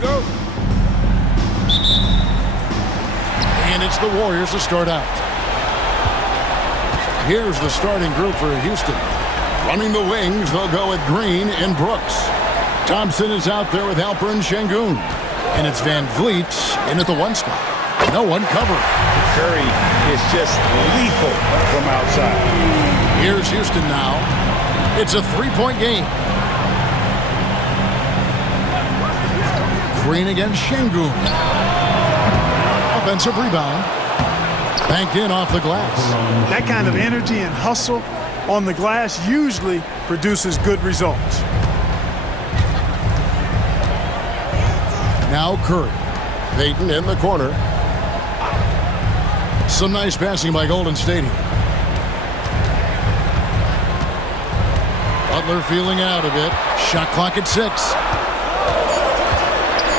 go. And it's the Warriors to start out. Here's the starting group for Houston. Running the wings, they'll go with Green and Brooks. Thompson is out there with Alperen Sengun. And it's Van Vliet in at the 1 spot. No one covering. Curry is just lethal from outside. Here's Houston now. It's a 3-point game. Green against Sengun. Offensive rebound. Banked in off the glass. That kind of energy and hustle on the glass usually produces good results. Now Curry. Payton in the corner. Some nice passing by Golden State here. Butler feeling out a bit. Shot clock at 6.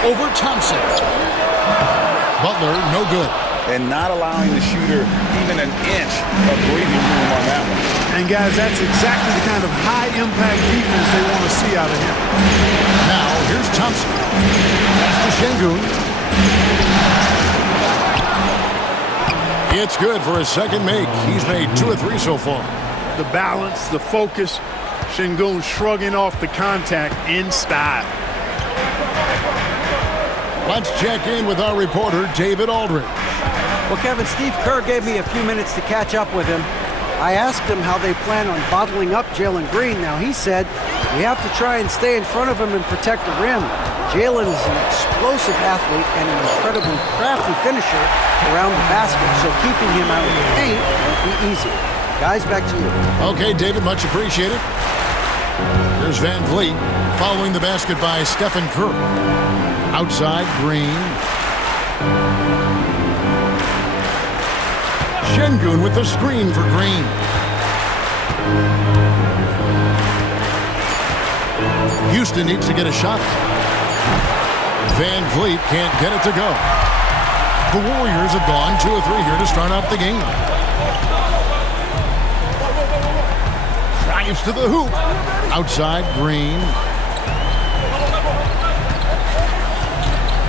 Over Thompson. Butler, no good. And not allowing the shooter even an inch of breathing room on that one. And guys, that's exactly the kind of high-impact defense they want to see out of him. Now, here's Thompson. Pass to Sengun. It's good for his second make. He's made 2 of 3 so far. The balance, the focus, Sengun shrugging off the contact in style. Let's check in with our reporter, David Aldridge. Well, Kevin, Steve Kerr gave me a few minutes to catch up with him. I asked him how they plan on bottling up Jalen Green. Now, he said, we have to try and stay in front of him and protect the rim. Jalen is an explosive athlete and an incredibly crafty finisher around the basket, so keeping him out of the paint won't be easy. Guys, back to you. Okay, David, much appreciated. Here's Van Vliet following the basket by Stephen Curry. Outside, Green. Sengun with the screen for Green. Houston needs to get a shot. Van Vliet can't get it to go. The Warriors have gone 2 of 3 here to start out the game. Drives to the hoop. Outside, Green.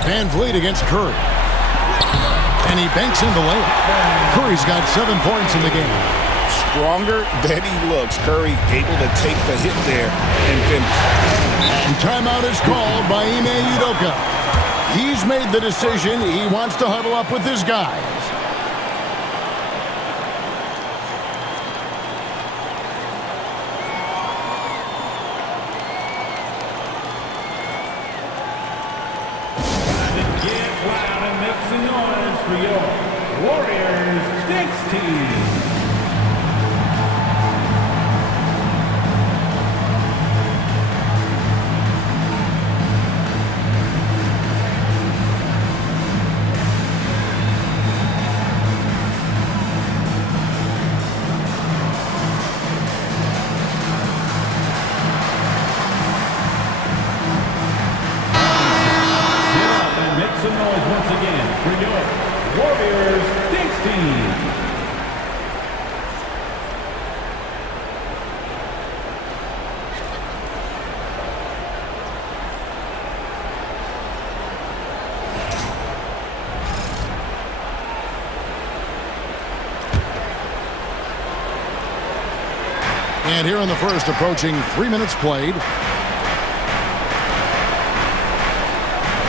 Van Vliet against Curry. And he banks in the layup. Curry's got 7 points in the game. Stronger than he looks. Curry able to take the hit there and finish. And timeout is called by Ime Udoka. He's made the decision. He wants to huddle up with his guys. And here in the first, approaching 3 minutes played.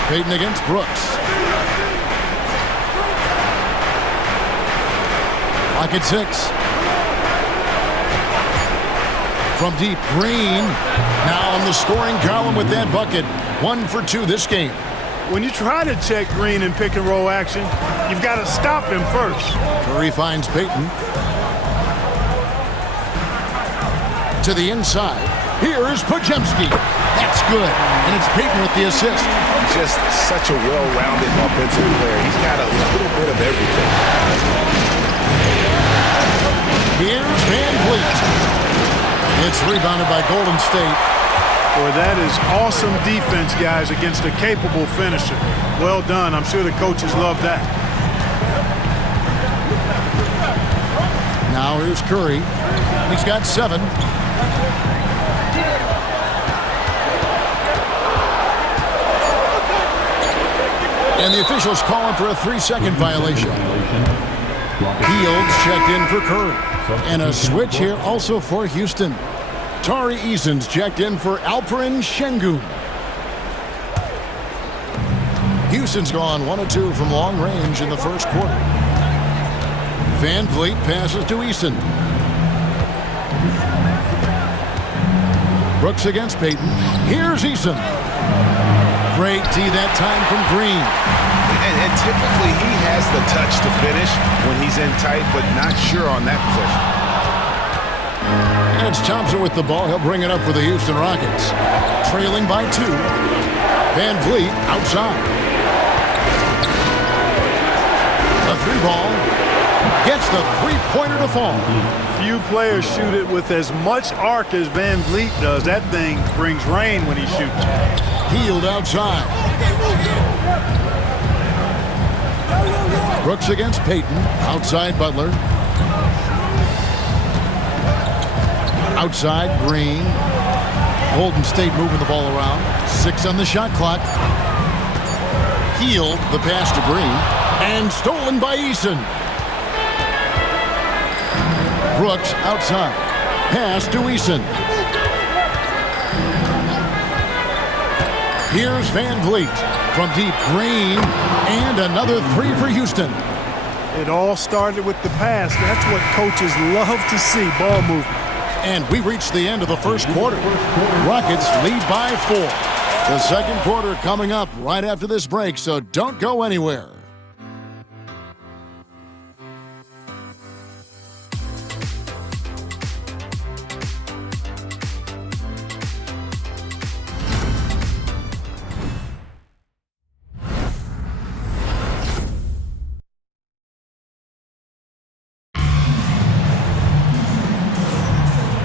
Payton against Brooks. Clock at 6. From deep, Green. Now on the scoring column with that bucket. 1 for 2 this game. When you try to check Green in pick and roll action, you've got to stop him first. Curry finds Payton. To the inside. Here is Podziemski. That's good. And it's Payton with the assist. Just such a well-rounded offensive player. He's got a little bit of everything. Here's Van Vliet. It's rebounded by Golden State. Boy, that is awesome defense, guys, against a capable finisher. Well done. I'm sure the coaches love that. Now here's Curry. He's got 7. And the officials call him for a 3-second violation. Fields checked in for Curry. And a switch here also for Houston. Tari Eason's checked in for Alperen Şengün. Houston's gone 1 of 2 from long range in the first quarter. Van Vliet passes to Eason. Brooks against Payton. Here's Eason. Great D that time from Green. And typically he has the touch to finish when he's in tight, but not sure on that possession. And it's Thompson with the ball. He'll bring it up for the Houston Rockets. Trailing by 2. Van Vliet outside. The 3-ball gets the 3-pointer to fall. Few players shoot it with as much arc as Van Vliet does. That thing brings rain when he shoots. Hield outside. Brooks against Payton. Outside Butler. Outside Green. Golden State moving the ball around. 6 on the shot clock. Hield the pass to Green. And stolen by Eason. Brooks outside. Pass to Eason. Here's Van Vliet from deep. Green. And another 3 for Houston. It all started with the pass. That's what coaches love to see, ball movement. And we reached the end of the first quarter. Rockets lead by 4. The second quarter coming up right after this break, so don't go anywhere.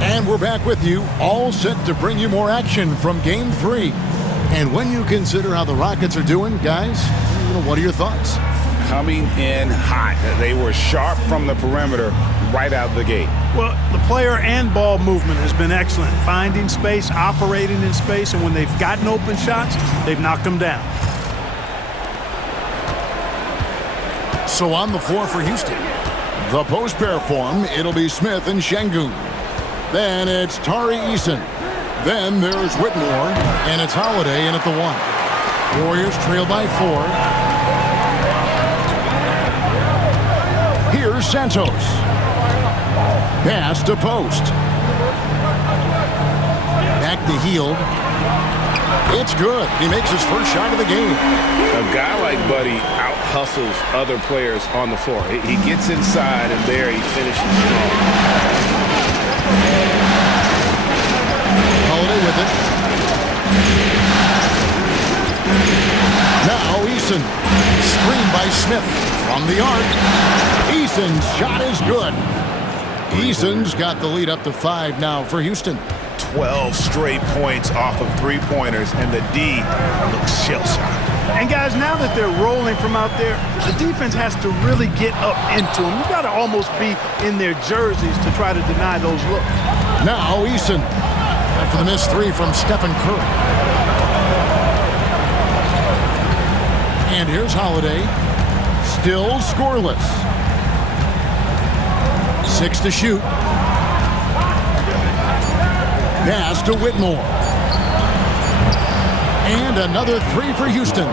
And we're back with you, all set to bring you more action from Game 3. And when you consider how the Rockets are doing, guys, what are your thoughts? Coming in hot. They were sharp from the perimeter right out of the gate. Well, the player and ball movement has been excellent. Finding space, operating in space, and when they've gotten open shots, they've knocked them down. So on the floor for Houston, the post pair form, it'll be Smith and Şengün. Then it's Tari Eason. Then there's Whitmore, and it's Holiday in at the 1. Warriors trail by 4. Here's Santos. Pass to post. Back to Hield. It's good. He makes his first shot of the game. A guy like Buddy out-hustles other players on the floor. He gets inside, and there he finishes strong. Holiday with it. Now Eason. Screen by Smith from the arc. Eason's shot is good. Eason's got the lead up to 5 now for Houston. 12 straight points off of 3-pointers, and the D looks shell-shocked. And guys, now that they're rolling from out there, the defense has to really get up into them. You've got to almost be in their jerseys to try to deny those looks. Now Eason. After the missed 3 from Stephen Curry. And here's Holiday. Still scoreless. 6 to shoot. Pass to Whitmore. And another 3 for Houston.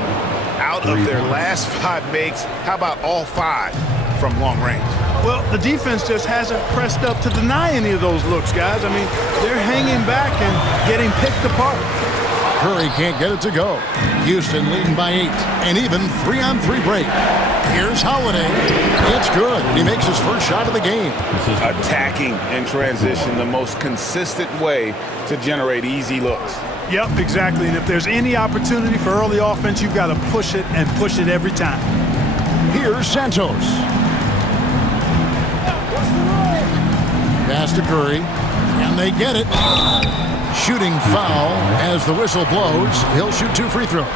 Out of their last 5 makes, how about all 5 from long range? Well, the defense just hasn't pressed up to deny any of those looks, guys. I mean, they're hanging back and getting picked apart. Curry can't get it to go. Houston leading by 8. And even 3-on-3 break. Here's Holiday. It's good. He makes his first shot of the game. Attacking in transition, the most consistent way to generate easy looks. Yep, exactly. And if there's any opportunity for early offense, you've got to push it and push it every time. Here's Santos. Pass to Curry. And they get it. Shooting foul as the whistle blows. He'll shoot 2 free throws.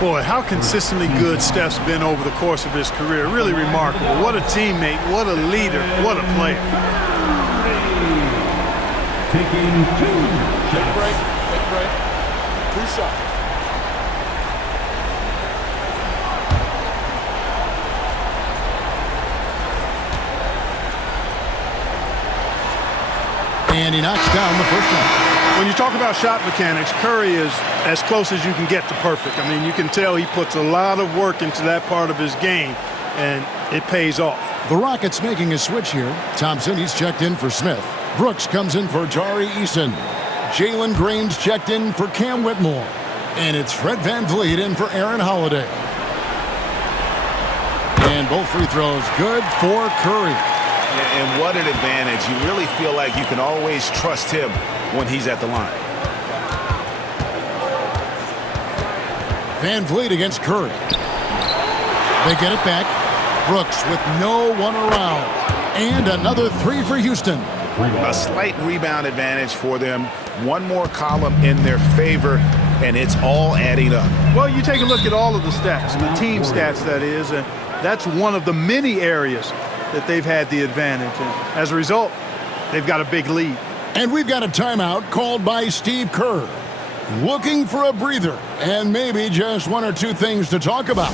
Boy, how consistently good Steph's been over the course of his career. Really remarkable. What a teammate, what a leader, what a player. Taking 2 shots. Big break. 2 shots. And he knocks down the first one. When you talk about shot mechanics, Curry is as close as you can get to perfect. I mean, you can tell he puts a lot of work into that part of his game, and it pays off. The Rockets making a switch here. Thompson, he's checked in for Smith. Brooks comes in for Tari Eason. Jalen Green's checked in for Cam Whitmore. And it's Fred VanVleet in for Aaron Holiday. And both free throws good for Curry. And what an advantage. You really feel like you can always trust him when he's at the line. VanVleet against Curry. They get it back. Brooks with no one around. And another three for Houston. A slight rebound advantage for them. One more column in their favor, and it's all adding up. Well, you take a look at all of the stats, the team stats, that is, and that's one of the many areas that they've had the advantage. And as a result, they've got a big lead. And we've got a timeout called by Steve Kerr. Looking for a breather and maybe just one or two things to talk about.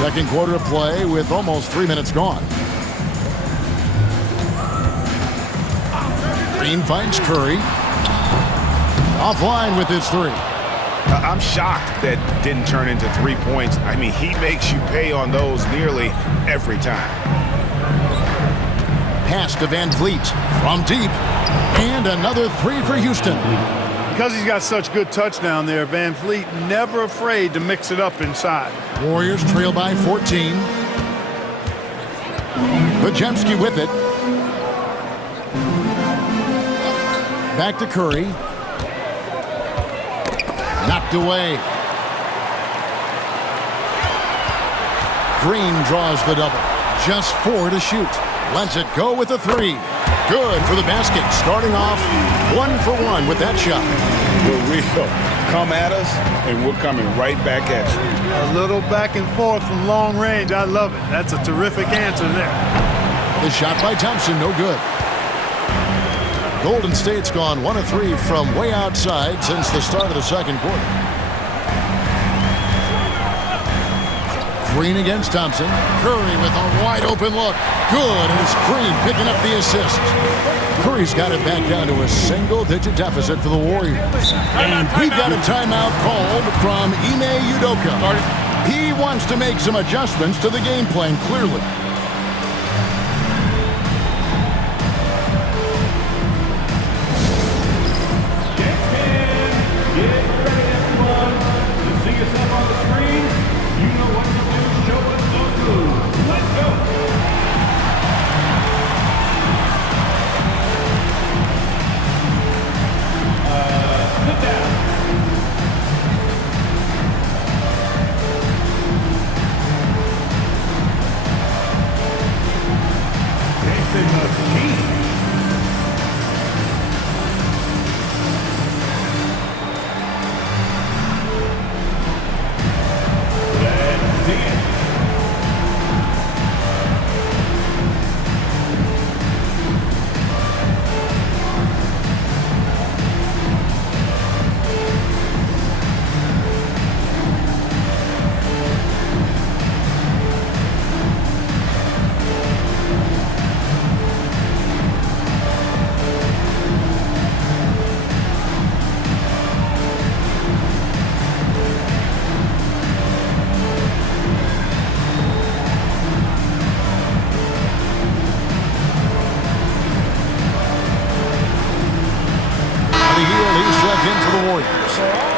Second quarter of play with almost 3 minutes gone. Green finds Curry. Offline with his three. I'm shocked that didn't turn into 3 points. I mean, he makes you pay on those nearly every time. Pass to VanVleet from deep. And another three for Houston. Because he's got such good touch down there, VanVleet never afraid to mix it up inside. Warriors trail by 14. Podziemski with it. Back to Curry. Knocked away. Green draws the double. Just 4 to shoot. Lets it go with a three. Good for the basket. Starting off 1 for 1 with that shot. We're real. Come at us, and we're coming right back at you. A little back and forth from long range. I love it. That's a terrific answer there. The shot by Thompson, no good. Golden State's gone 1 of 3 from way outside since the start of the second quarter. Green against Thompson. Curry with a wide open look. Good, and it's Green picking up the assist. Curry's got it back down to a single-digit deficit for the Warriors. And we've got a timeout called from Ime Udoka. He wants to make some adjustments to the game plan, clearly. 10.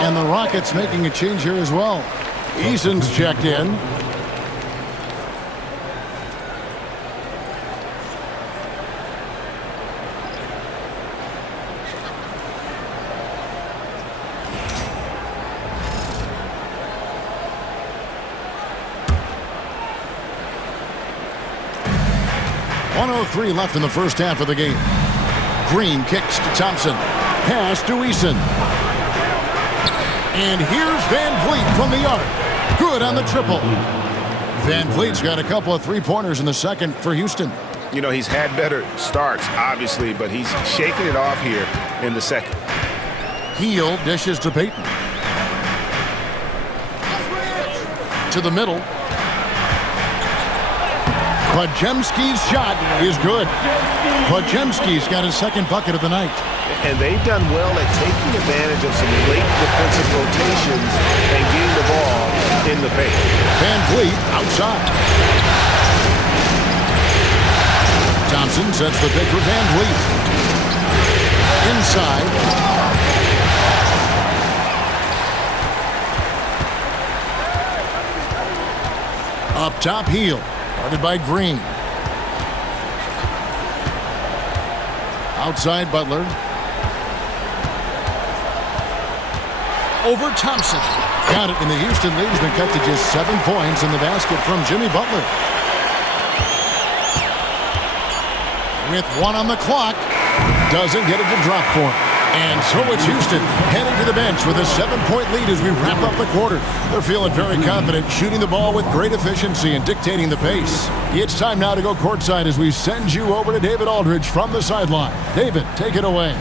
And the Rockets making a change here as well. Eason's checked in. .103 left in the first half of the game. Green kicks to Thompson. Pass to Eason. And here's Van Vliet from the arc. Good on the triple. Van Vliet's got a couple of three-pointers in the second for Houston. You know, he's had better starts, obviously, but he's shaking it off here in the second. Heel dishes to Payton. To the middle. Podziemski's shot is good. Podziemski's got his second bucket of the night. And they've done well at taking advantage of some late defensive rotations and getting the ball in the paint. Van Vliet outside. Thompson sets the pick for Van Vliet. Inside. Up top, Heel. Guarded by Green. Outside, Butler. Over Thompson. Got it, and the Houston lead's been cut to just 7 points in the basket from Jimmy Butler. With 1 on the clock, doesn't get it to drop for him. And so it's Houston heading to the bench with a 7-point lead as we wrap up the quarter. They're feeling very confident, shooting the ball with great efficiency and dictating the pace. It's time now to go courtside as we send you over to David Aldridge from the sideline. David, take it away.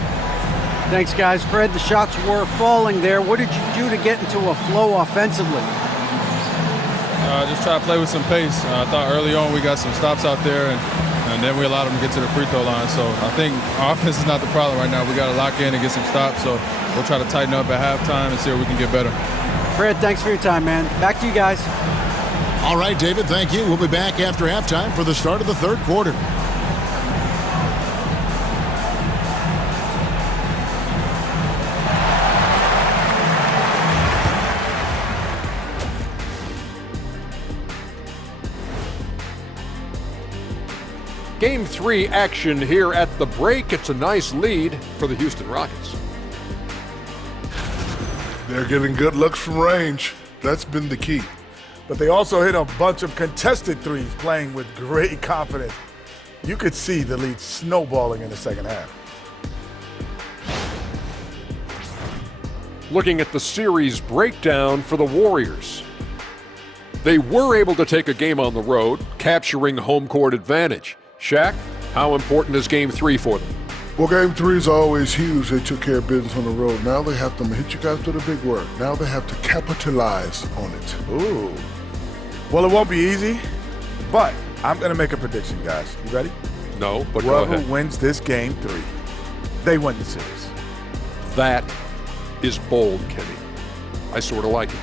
Thanks, guys. Fred, the shots were falling there. What did you do to get into a flow offensively? Just try to play with some pace. I thought early on we got some stops out there, and then we allowed them to get to the free throw line. So I think our offense is not the problem right now. We got to lock in and get some stops. So we'll try to tighten up at halftime and see if we can get better. Fred, thanks for your time, man. Back to you guys. All right, David, thank you. We'll be back after halftime for the start of the third quarter. Game 3 action here at the break. It's a nice lead for the Houston Rockets. They're getting good looks from range. That's been the key. But they also hit a bunch of contested threes, playing with great confidence. You could see the lead snowballing in the second half. Looking at the series breakdown for the Warriors. They were able to take a game on the road, capturing home court advantage. Shaq, how important is Game 3 for them? Well, Game 3 is always huge. They took care of business on the road. Now they have to hit you guys with a big word. Now they have to capitalize on it. Ooh. Well, it won't be easy, but I'm going to make a prediction, guys. You ready? No, but go ahead. Whoever wins this Game 3, they win the series. That is bold, Kenny. I sort of like it.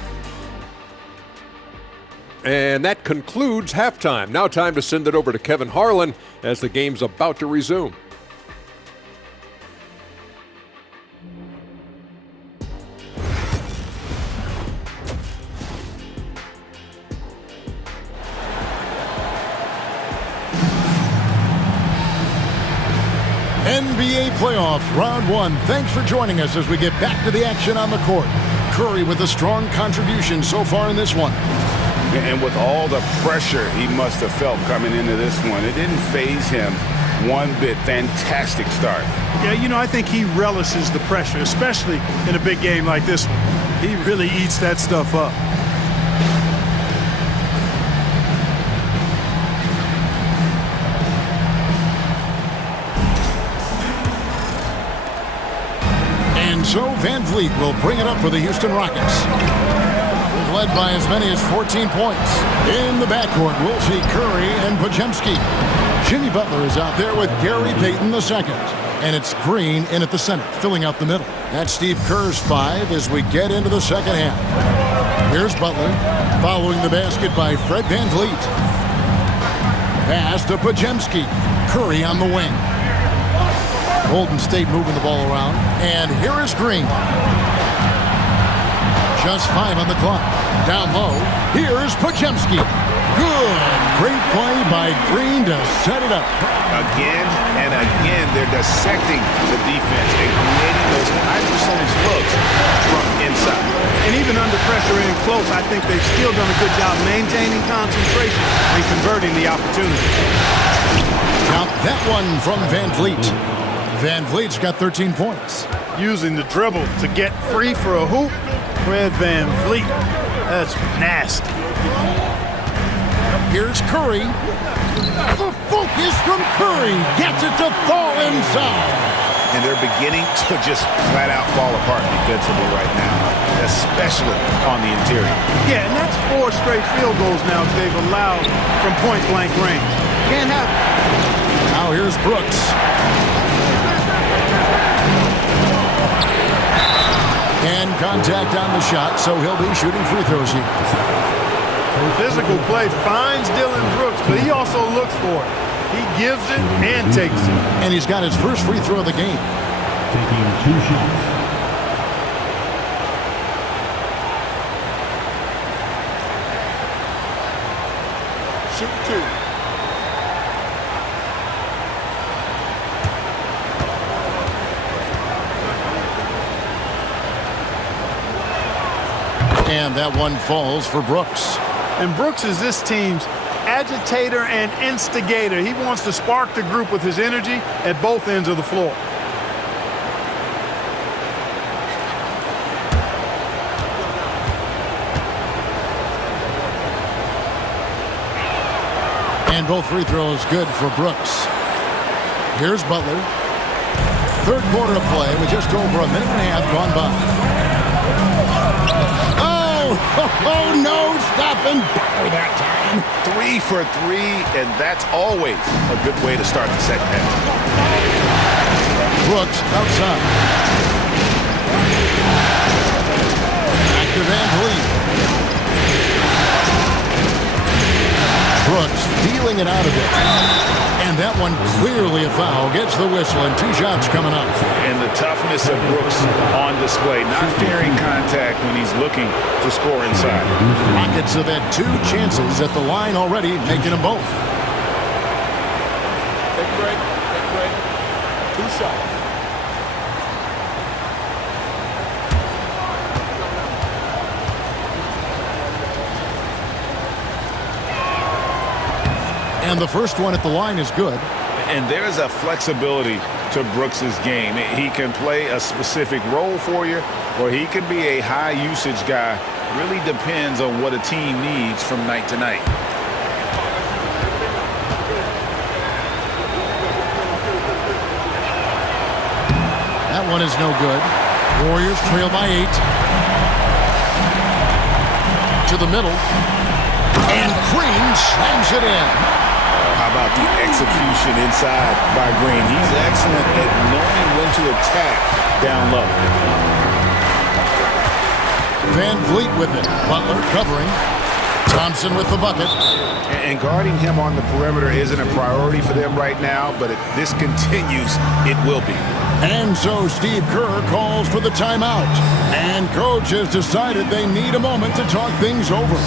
And that concludes halftime. Now time to send it over to Kevin Harlan as the game's about to resume. NBA playoff round 1. Thanks for joining us as we get back to the action on the court. Curry with a strong contribution so far in this one. And with all the pressure he must have felt coming into this one, it didn't faze him one bit. Fantastic start. Yeah, you know, I think he relishes the pressure, especially in a big game like this one. He really eats that stuff up. so Van Vliet will bring it up for the Houston Rockets. They've led by as many as 14 points. In the backcourt, we'll see Curry and Podziemski. Jimmy Butler is out there with Gary Payton II. And it's Green in at the center, filling out the middle. That's Steve Kerr's 5 as we get into the second half. Here's Butler, following the basket by Fred Van Vliet. Pass to Podziemski. Curry on the wing. Golden State moving the ball around. And here is Green. Just 5 on the clock. Down low. Here's Podziemski. Good. Great play by Green to set it up. Again and again, they're dissecting the defense and creating those high percentage looks from inside. And even under pressure and close, I think they've still done a good job maintaining concentration and converting the opportunity. Count that one from Van Vliet. Van Vliet's got 13 points. Using the dribble to get free for a hoop, Fred Van Vliet. That's nasty. Here's Curry. The focus from Curry gets it to fall inside. And they're beginning to just flat out fall apart defensively right now, especially on the interior. Yeah, and that's 4 straight field goals now they've allowed from point-blank range. Can't happen. Now here's Brooks. And contact on the shot, so he'll be shooting free throws here. Physical play finds Dylan Brooks, but he also looks for it. He gives it and takes it. And he's got his first free throw of the game. Taking 2 shots. Shoot 2. And that one falls for Brooks. And Brooks is this team's agitator and instigator. He wants to spark the group with his energy at both ends of the floor. And both free throws good for Brooks. Here's Butler. Third quarter of play with just over a minute and a half gone by. Oh, no, stopping Butler that time. 3 for 3, and that's always a good way to start the second half. Brooks outside. Back to Van Vliet. Brooks feeling it out of it. And that one clearly a foul. Gets the whistle and 2 shots coming up. And the toughness of Brooks on display, not fearing contact when he's looking to score inside. Rockets have had 2 chances at the line already, making them both. Take a break. Take a break. 2 shots. And the first one at the line is good. And there's a flexibility to Brooks's game. He can play a specific role for you, or he can be a high-usage guy. Really depends on what a team needs from night to night. That one is no good. Warriors trail by 8. To the middle. And Green slams it in. How about the execution inside by Green? He's excellent at knowing when to attack down low. Van Vliet with it. Butler covering. Thompson with the bucket. And guarding him on the perimeter isn't a priority for them right now, but if this continues, it will be. And so Steve Kerr calls for the timeout. And coach has decided they need a moment to talk things over.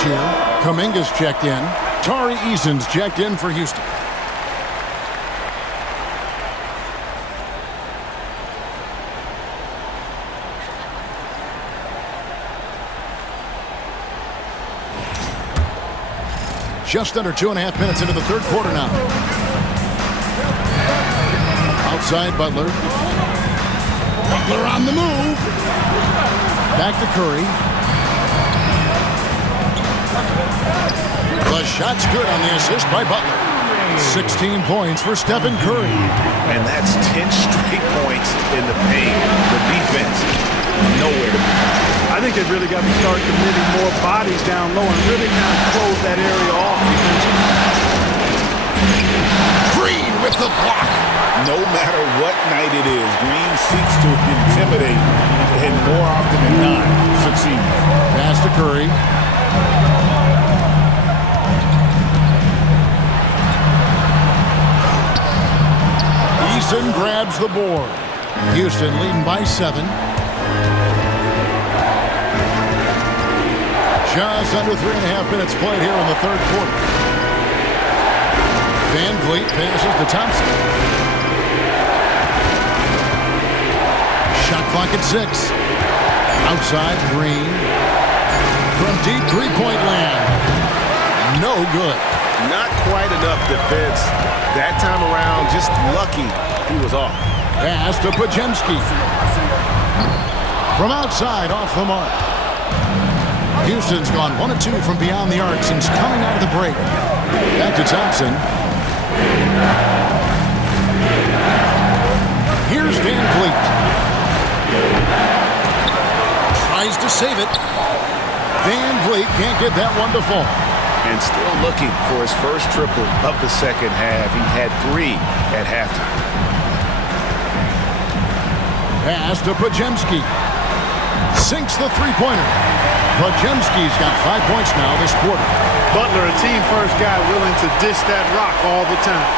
change here. Kuminga's checked in. Tari Eason's checked in for Houston. Just under 2.5 minutes into the third quarter now. Outside Butler. Butler on the move. Back to Curry. The shot's good on the assist by Butler. 16 points for Stephen Curry. And that's 10 straight points in the paint. The defense, nowhere to be found. I think they've really got to start committing more bodies down low and really kind of close that area off defensively. Green with the block. No matter what night it is, Green seeks to intimidate and more often than not succeed. Pass to Curry. Eason grabs the board. Houston leading by 7. Just under 3.5 minutes played here in the third quarter. Van Vliet passes to Thompson. Shot clock at 6. Outside Green. From deep three-point land. No good. Not quite enough defense. That time around, just lucky he was off. Pass to Podziemski. From outside, off the mark. Houston's gone 1 of 2 from beyond the arc since coming out of the break. Back to Thompson. Here's Van Vliet. Tries to save it. Van Vliet can't get that one to fall. And still looking for his first triple of the second half. He had 3 at halftime. Pass to Podziemski. Sinks the three-pointer. Podziemski's got 5 points now this quarter. Butler, a team-first guy willing to dish that rock all the time.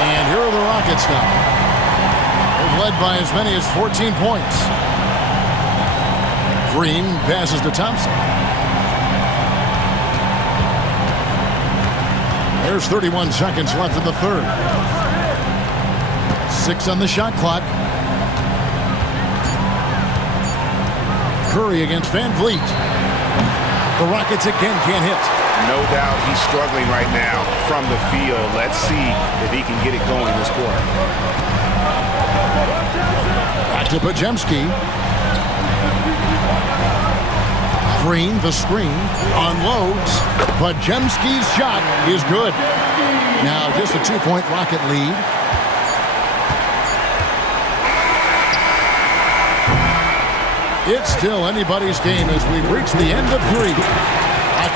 And here are the Rockets now. They've led by as many as 14 points. Green passes to Thompson. There's 31 seconds left in the third. 6 on the shot clock. Curry against Van Vliet. The Rockets again can't hit. No doubt he's struggling right now from the field. Let's see if he can get it going this quarter. Back to Podziemski. Green, the screen, unloads. Podziemski's shot is good. Now just a 2-point Rocket lead. It's still anybody's game as we've reached the end of 3.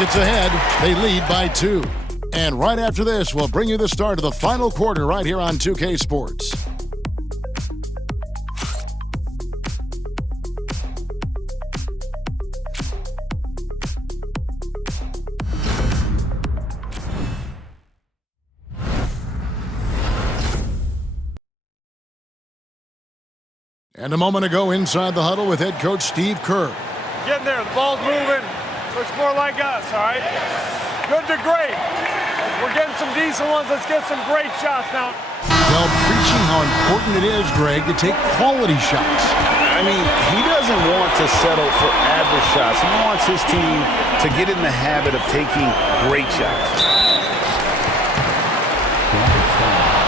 Rockets ahead. They lead by 2. And right after this, we'll bring you the start of the final quarter right here on 2K Sports. And a moment ago inside the huddle with head coach Steve Kerr. Getting there, the ball's moving. Looks more like us, all right? Good to great. We're getting some decent ones. Let's get some great shots now. Well, preaching how important it is, Greg, to take quality shots. I mean, he doesn't want to settle for average shots. He wants his team to get in the habit of taking great shots.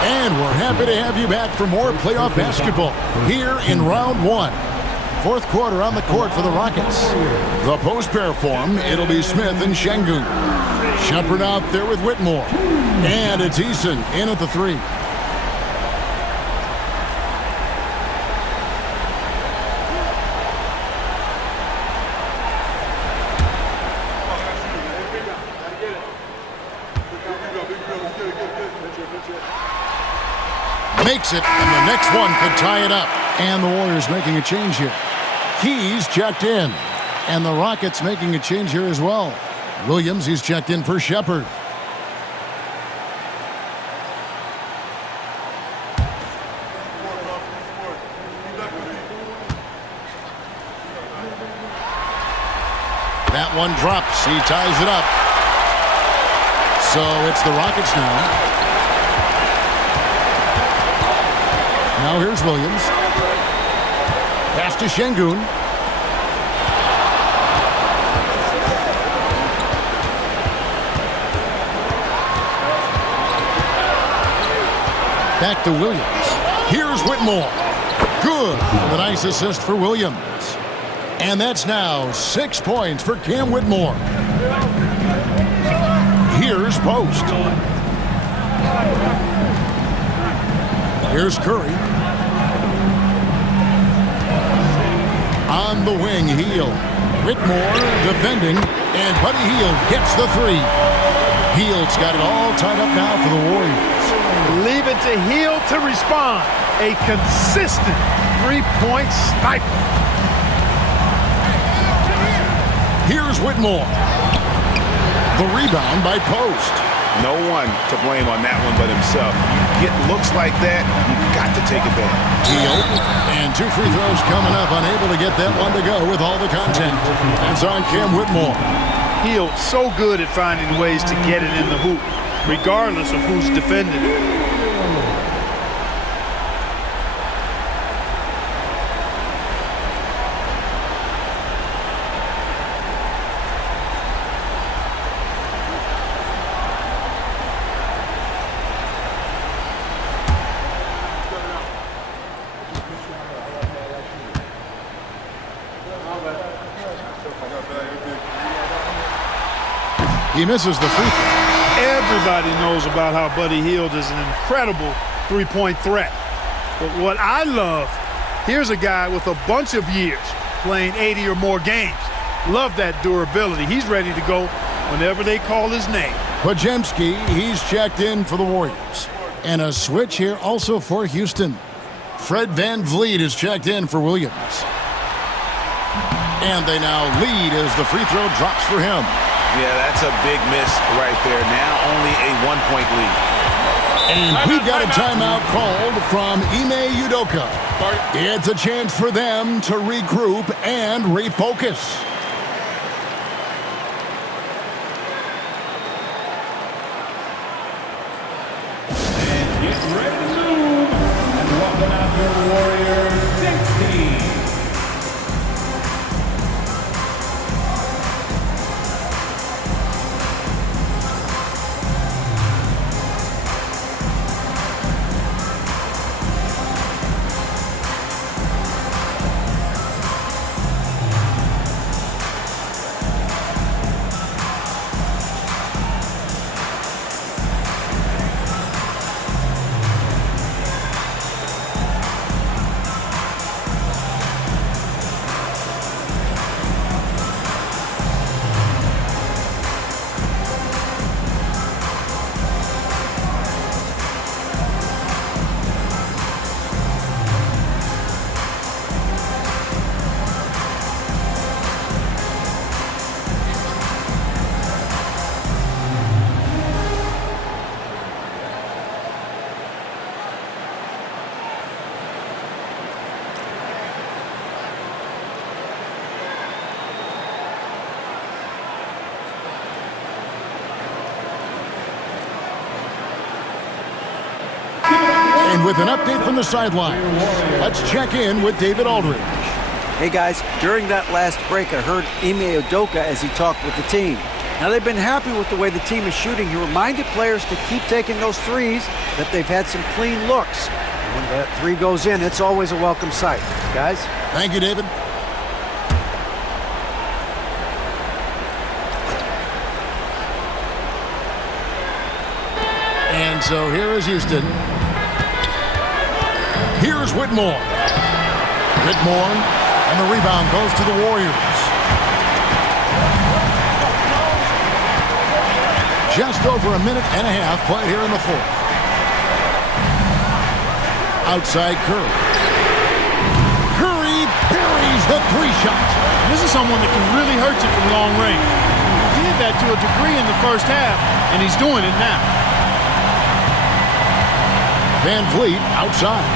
And we're happy to have you back for more playoff basketball here in round 1. Fourth quarter on the court for the Rockets. The post pair form, it'll be Smith and Şengün. Shepherd out there with Whitmore. And it's Eason in at the 3. Makes it, and the next one could tie it up. And the Warriors making a change here. He's checked in. And the Rockets making a change here as well. Williams, he's checked in for Shepherd. That one drops. He ties it up. So it's the Rockets now. Now here's Williams. Pass to Şengün. Back to Williams. Here's Whitmore. Good. A nice assist for Williams. And that's now 6 points for Cam Whitmore. Here's Post. Here's Curry. On the wing, Hield. Whitmore defending, and Buddy Hield gets the three. Hield's got it all tied up now for the Warriors. Leave it to Hield to respond. A consistent three-point sniper. Here's Whitmore. The rebound by Post. No one to blame on that one but himself. You get looks like that, you've got to take it back. Hield, and 2 free throws coming up, unable to get that one to go with all the contact. That's on Cam Whitmore. Hield so good at finding ways to get it in the hoop, regardless of who's defending it. He misses the free throw. Everybody knows about how Buddy Hield is an incredible three-point threat. But what I love, here's a guy with a bunch of years playing 80 or more games. Love that durability. He's ready to go whenever they call his name. Podziemski, he's checked in for the Warriors. And a switch here also for Houston. Fred VanVleet is checked in for Williams. And they now lead as the free throw drops for him. Yeah, that's a big miss right there. Now only a 1-point lead. And we've got a timeout called from Ime Udoka. It's a chance for them to regroup and refocus. And get ready to move. And welcome out your Warriors 16. And with an update from the sideline, let's check in with David Aldridge. Hey guys, during that last break, I heard Ime Udoka as he talked with the team. Now they've been happy with the way the team is shooting. He reminded players to keep taking those threes, that they've had some clean looks. When that three goes in, it's always a welcome sight. Guys? Thank you, David. And so here is Houston. Here's Whitmore. Whitmore, and the rebound goes to the Warriors. Just over a minute and a half played here in the fourth. Outside Curry. Curry buries the three shot. This is someone that can really hurt you from long range. He did that to a degree in the first half, and he's doing it now. VanVleet outside.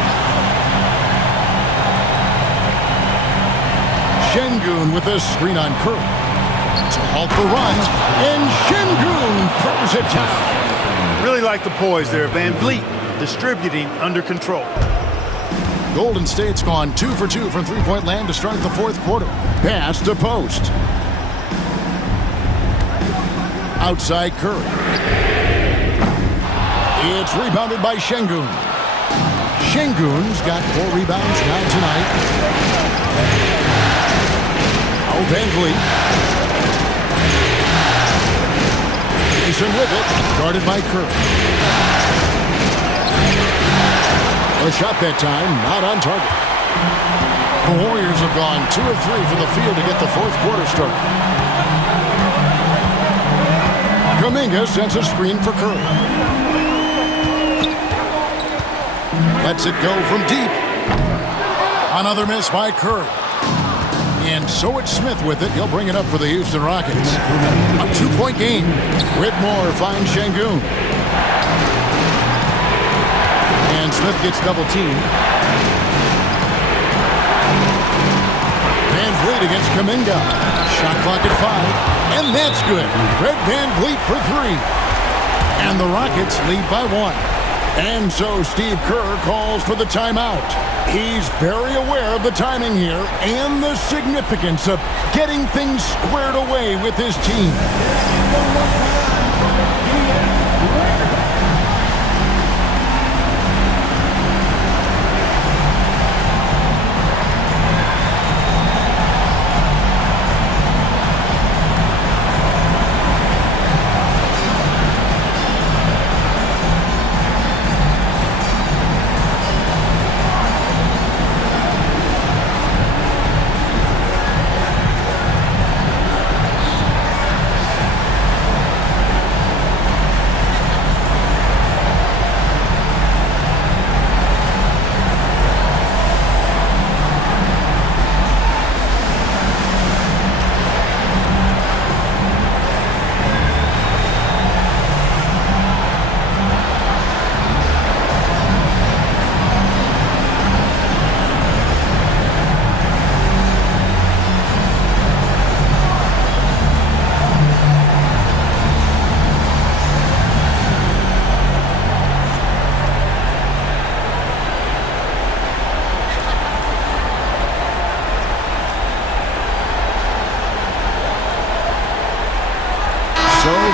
Şengün with a screen on Curry. To halt the run, and Şengün throws it down. Really like the poise there. Van Vliet distributing under control. Golden State's gone 2 for 2 from three-point land to start the fourth quarter. Pass to post. Outside Curry. It's rebounded by Şengün. Şengün's got 4 rebounds now tonight. Now Van Vliet. Mason with it, guarded by Curry. A shot that time, not on target. The Warriors have gone 2 of 3 from the field to get the fourth quarter started. Kuminga sends a screen for Curry. Lets it go from deep. Another miss by Curry. And so it's Smith with it. He'll bring it up for the Houston Rockets. A 2-point game. Whitmore finds Şengün. And Smith gets double-teamed. Van Vliet against Kuminga. Shot clock at 5. And that's good. Fred Van Vliet for 3. And the Rockets lead by 1. And so Steve Kerr calls for the timeout. He's very aware of the timing here and the significance of getting things squared away with his team.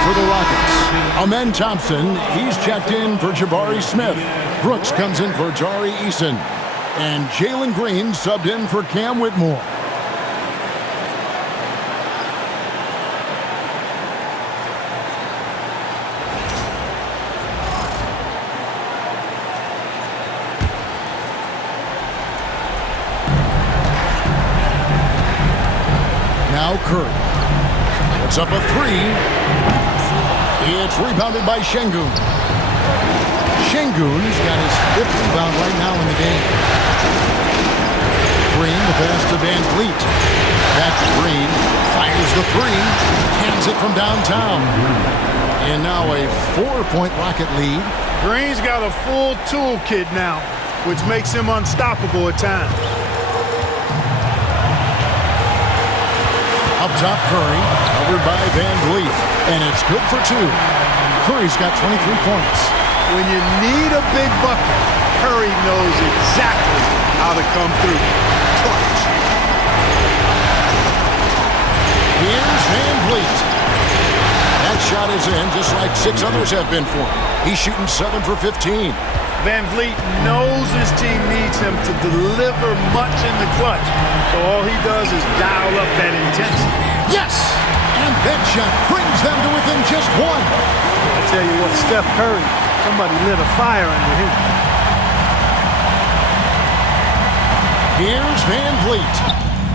For the Rockets, Amen Thompson, he's checked in for Jabari Smith. Brooks comes in for Tari Eason. And Jalen Green subbed in for Cam Whitmore. Now Curry. Puts up a 3. It's rebounded by Şengün. Şengün's got his 5th rebound right now in the game. Green, the pass to Van Vliet. Back to Green. Fires the 3. Hands it from downtown. And now a 4-point Rocket lead. Green's got a full toolkit now, which makes him unstoppable at times. Up top, Curry, covered by Van Vliet, and it's good for 2. Curry's got 23 points. When you need a big bucket, Curry knows exactly how to come through. Clutch. Here's Van Vliet. That shot is in, just like 6 others have been for him. He's shooting 7 for 15. Van Vliet knows his team needs him to deliver much in the clutch. So all he does is dial up that intensity. Yes! And that shot brings them to within just 1. I tell you what, Steph Curry, somebody lit a fire under him. Here's Van Vliet.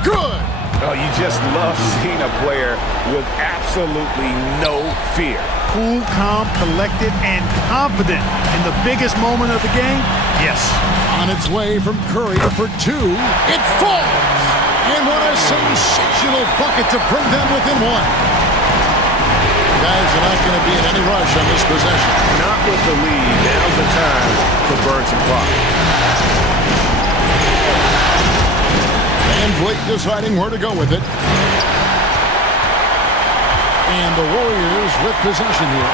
Good! Oh, you just love seeing a player with absolutely no fear. Cool, calm, collected, and confident in the biggest moment of the game? Yes. On its way from Curry for 2. It falls! And what a sensational bucket to bring them within 1. Guys are not going to be in any rush on this possession. Not with the lead. Now's the time to burn some clock. Van Vliet deciding where to go with it. And the Warriors with possession here.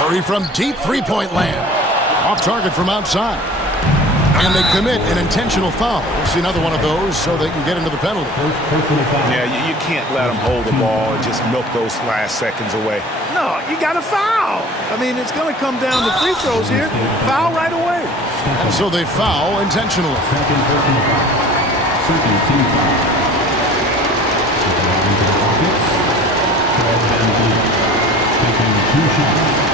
Curry from deep three-point land. Off target from outside. And they commit an intentional foul. We'll see another one of those so they can get into the penalty. Yeah, you can't let them hold the ball and just milk those last seconds away. No, you got to foul. I mean, it's going to come down to free throws here. Foul right away. And so they foul intentionally. Second personal foul. Second team foul. Into the Rockets. Fred VanVleet taking 2 shots.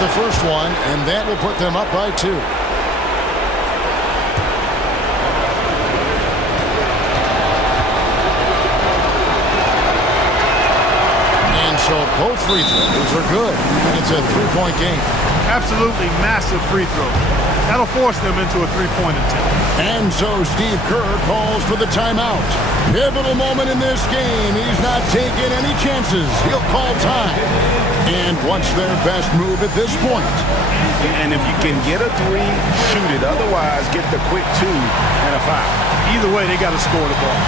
The first one, and that will put them up by 2. And so both free throws are good, and it's a 3-point game. Absolutely massive free throw. That'll force them into a 3-point attempt. And so Steve Kerr calls for the timeout. Pivotal moment in this game. He's not taking any chances. He'll call time. And what's their best move at this point? And if you can get a 3, shoot it. Otherwise, get the quick 2 and a foul. Either way, they got to score the ball.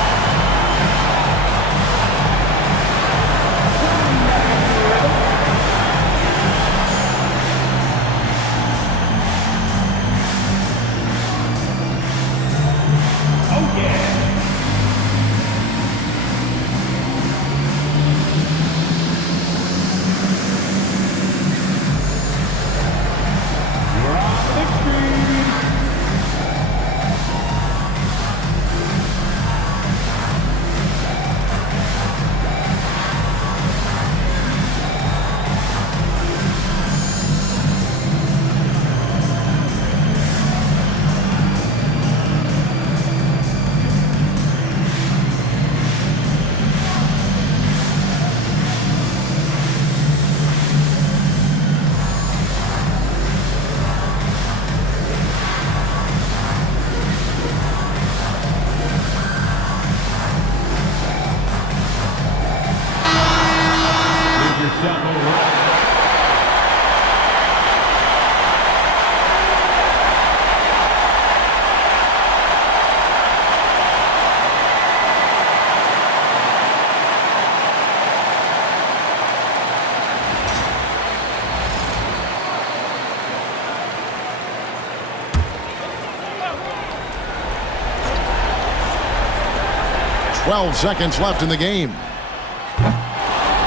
Seconds left in the game.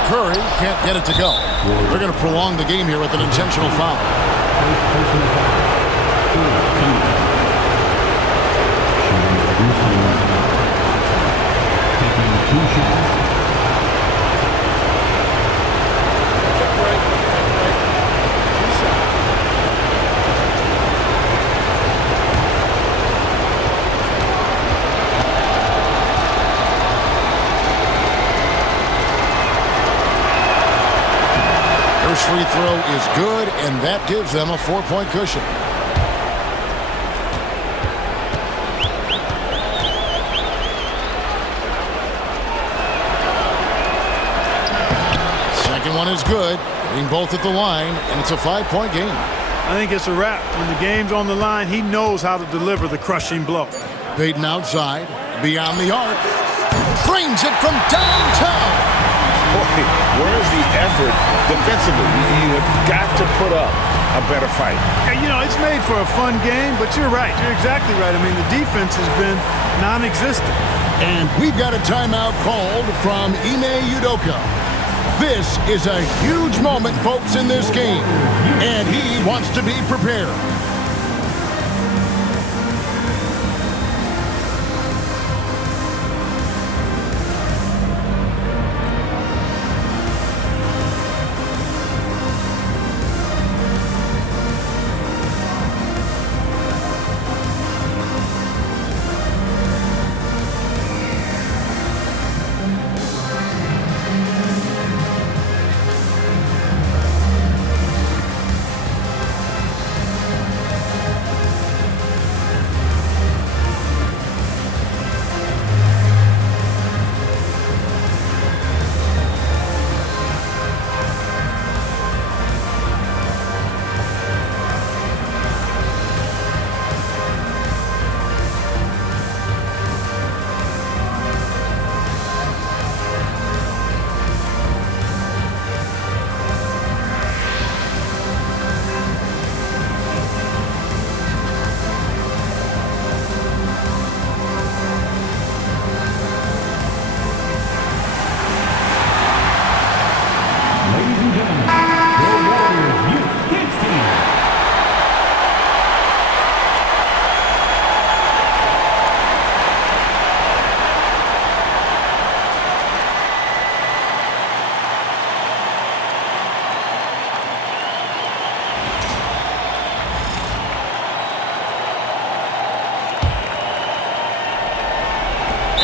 Curry can't get it to go. They're going to prolong the game here with an intentional foul. Taking 2 shots. Free throw is good, and that gives them a 4-point cushion. Second one is good, hitting both at the line, and it's a 5-point game. I think it's a wrap. When the game's on the line, he knows how to deliver the crushing blow. Payton outside, beyond the arc, frames it from downtown. Boy, where's the effort defensively? You have got to put up a better fight. Yeah, you know, it's made for a fun game, but you're right. You're exactly right. I mean, the defense has been non-existent. And we've got a timeout called from Ime Udoka. This is a huge moment, folks, in this game, and he wants to be prepared.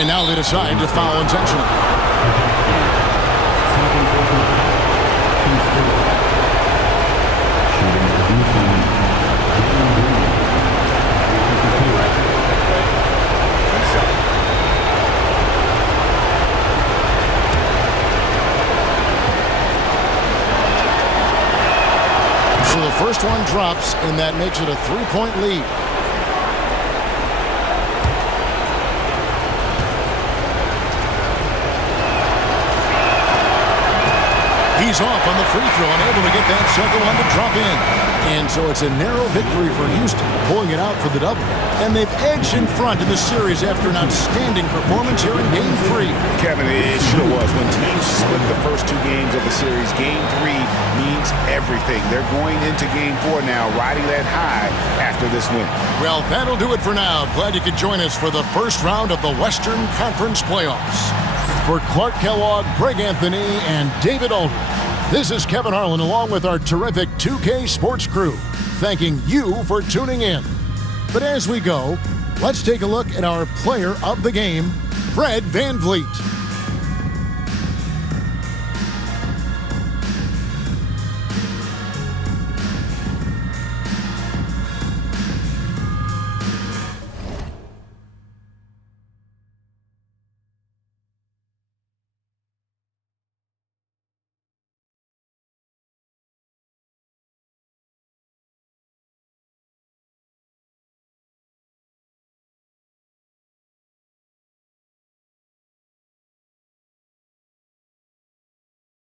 And now they decide to foul intentionally. So the first one drops, and that makes it a 3-point lead. He's off on the free throw and able to get that second one to drop in. And so it's a narrow victory for Houston, pulling it out for the double. And they've edged in front in the series after an outstanding performance here in Game 3. Kevin, it sure was. When teams split the first 2 games of a series, Game 3 means everything. They're going into Game 4 now, riding that high after this win. Well, that'll do it for now. Glad you could join us for the first round of the Western Conference Playoffs. For Clark Kellogg, Greg Anthony, and David Aldridge, this is Kevin Harlan along with our terrific 2K Sports crew, thanking you for tuning in. But as we go, let's take a look at our player of the game, Fred VanVleet.